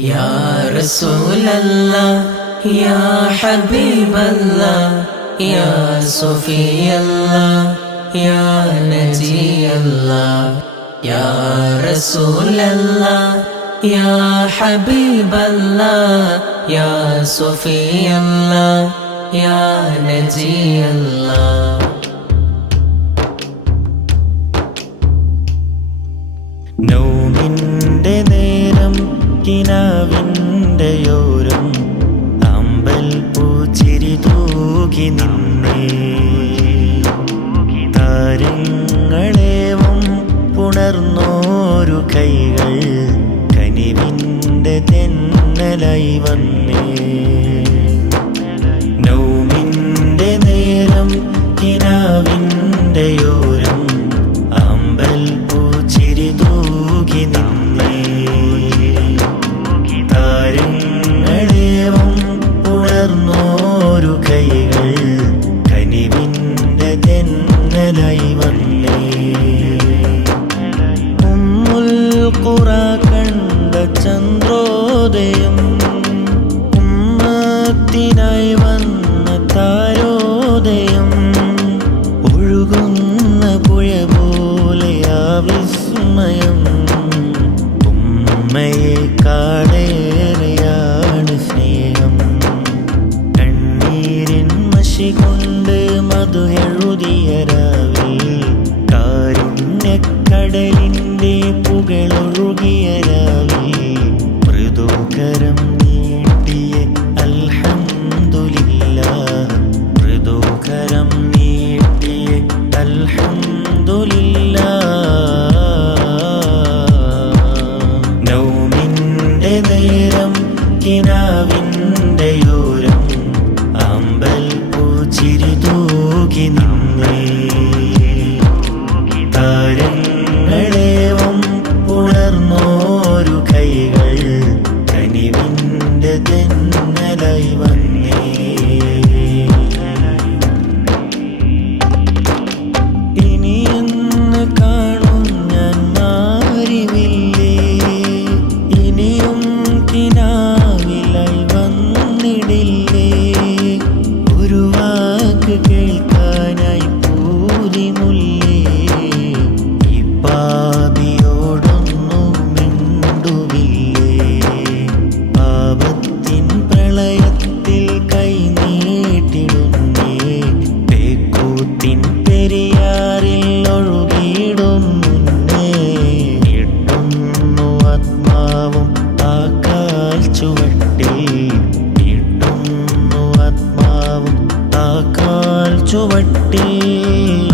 يا رسول الله يا حبيب الله يا صفي الله يا نجي الله يا رسول الله يا حبيب الله يا صفي الله يا نجي الله. നോവിൻ്റെ നേരം കിനാവിൻ്റെയോരം അമ്പൽ പൂച്ചിരി തൂകി നിന്നേ താരങ്ങളേവം പുണർന്നോരു കൈകൾ കനിവിൻ്റെ തെന്നലായി വന്നേ. നോവിൻ്റെ നേരം കിനാവിൻ്റെയോരം അമ്പൽ പൂച്ചിരി തൂകി നിന്നേ താരങ്ങളേവം പുണർന്നോരു കൈകൾ കനിവിൻ്റെ തെന്നലായി വന്നേ. ഉമ്മുൽ ഖുറ കണ്ട ചന്ദ്രോദയം ഉമ്മത്തിനായി വന്ന താരോദയം ഒഴുകുന്ന പുഴ പോലെ ആ വിസ്മയം ഉമ്മയെക്കാളേറെയാണ് സ്നേഹം. കണ്ണീരിൻ മഷി കൊണ്ട് മധു എഴുതിയ രാവിൽ കാരുണ്യക്കടലിൻ്റെ പുകളൊഴുകിയ രാവിൽ മൃദുകരം നീട്ടിയ അൽഹംദുലില്ലാഹ് മൃദുകരം നീട്ടിയ അൽഹംദുലില്ലാഹ്. നൗമിൻ്റെ നേരം കിനാവിൻ്റെയോരം അമ്പൽ പൂച്ചിരി തൂകി നിന്നേ താരങ്ങളേവം പുണർന്നോരു കൈകൾ കനിവിൻ്റെ തെന്നലായി വന്നേ. ഇനിയെന്ന് കാണും ഞാൻ മാറിവില്ലേ ഇനിയും കിനാവിലായി വന്നിടില്ലേ ഒരു വാക്ക് കേൾക്കാനായി പൂതിമുല്ലേ പാപിയോടൊന്നും മിണ്ടുവില്ലേ പാപത്തിൻ പ്രളയത്തിൽ കൈ നീട്ടിടുന്നേ പേക്കൂത്തിൻ പെരിയാറിൽ ഒഴുകിയിടുന്നേ ഇട്ടുന്നു ആത്മാവും ആ കാൽ ചുവട്ടിൽ ഇട്ടുന്നു ആത്മാവും ആ കാൽ ചുവട്ടിൽ.